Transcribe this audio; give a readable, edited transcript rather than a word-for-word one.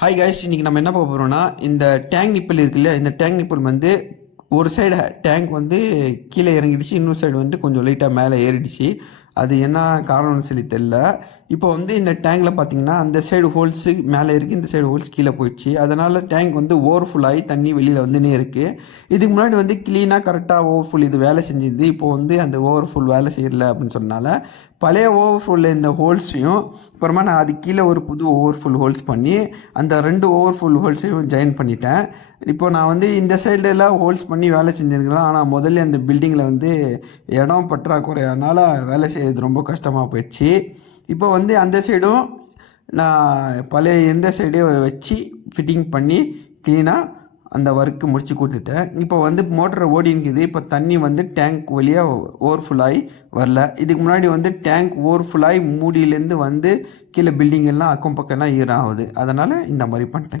Hi guys, இன்றைக்கி நம்ம என்ன பார்க்க போகிறோம்னா, இந்த டேங்க் நிப்பிள் இருக்கு இல்லையா, இந்த டேங்க் நிப்பிள் வந்து ஒரு சைடு டேங்க் வந்து கீழே இறங்கிடுச்சு, இன்னொரு சைடு வந்து கொஞ்சம் லைட்டாக மேலே ஏறிடுச்சு. அது என்ன காரணம்னு சொல்லி தெரில. இப்போ வந்து இந்த டேங்கில் பார்த்தீங்கன்னா, அந்த சைடு ஹோல்ஸு மேலே இருக்குது, இந்த சைடு ஹோல்ஸ் கீழே போயிடுச்சு. அதனால் டேங்க் வந்து ஓவர்ஃபுல் ஆகி தண்ணி வெளியில் வந்துனே இருக்குது. இதுக்கு முன்னாடி வந்து க்ளீனாக கரெக்டாக ஓவர்ஃபுல் இது வேலை செஞ்சுது. இப்போ வந்து அந்த ஓவர்ஃபுல் வேலை செய்யலை அப்படின்னு சொன்னனால பழைய ஓவர்ஃபுல்லில் இந்த ஹோல்ஸையும் அப்புறமா நான் அது கீழே ஒரு புது ஓவர்ஃபுல் ஹோல்ஸ் பண்ணி அந்த 2 ஓவர்ஃபுல் ஹோல்ஸையும் ஜாயின் பண்ணிட்டேன். இப்போ நான் வந்து இந்த சைடுலாம் ஹோல்ஸ் பண்ணி வேலை செஞ்சுருக்கலாம். ஆனால் முதல்ல அந்த பில்டிங்கில் வந்து இடம் பற்றாக்குறை, அதனால் வேலை செய்கிறது ரொம்ப கஷ்டமாக போயிடுச்சு. இப்போ வந்து அந்த சைடும் நான் பழைய எந்த சைடையும் வச்சு ஃபிட்டிங் பண்ணி க்ளீனாக அந்த ஒர்க்கு முடித்து கொடுத்துட்டேன். இப்போ வந்து மோட்டரை ஓடின்னுக்குது. இப்போ தண்ணி வந்து டேங்க் வழியாக ஓவர்ஃபுல் ஆகி வரல. இதுக்கு முன்னாடி வந்து டேங்க் ஓவர்ஃபுல் ஆகி மூடியிலேருந்து வந்து கீழே பில்டிங் எல்லாம் அக்கம் பக்கம்லாம் ஈரம் ஆகுது. அதனால் இந்த மாதிரி பண்ணிட்டேன்.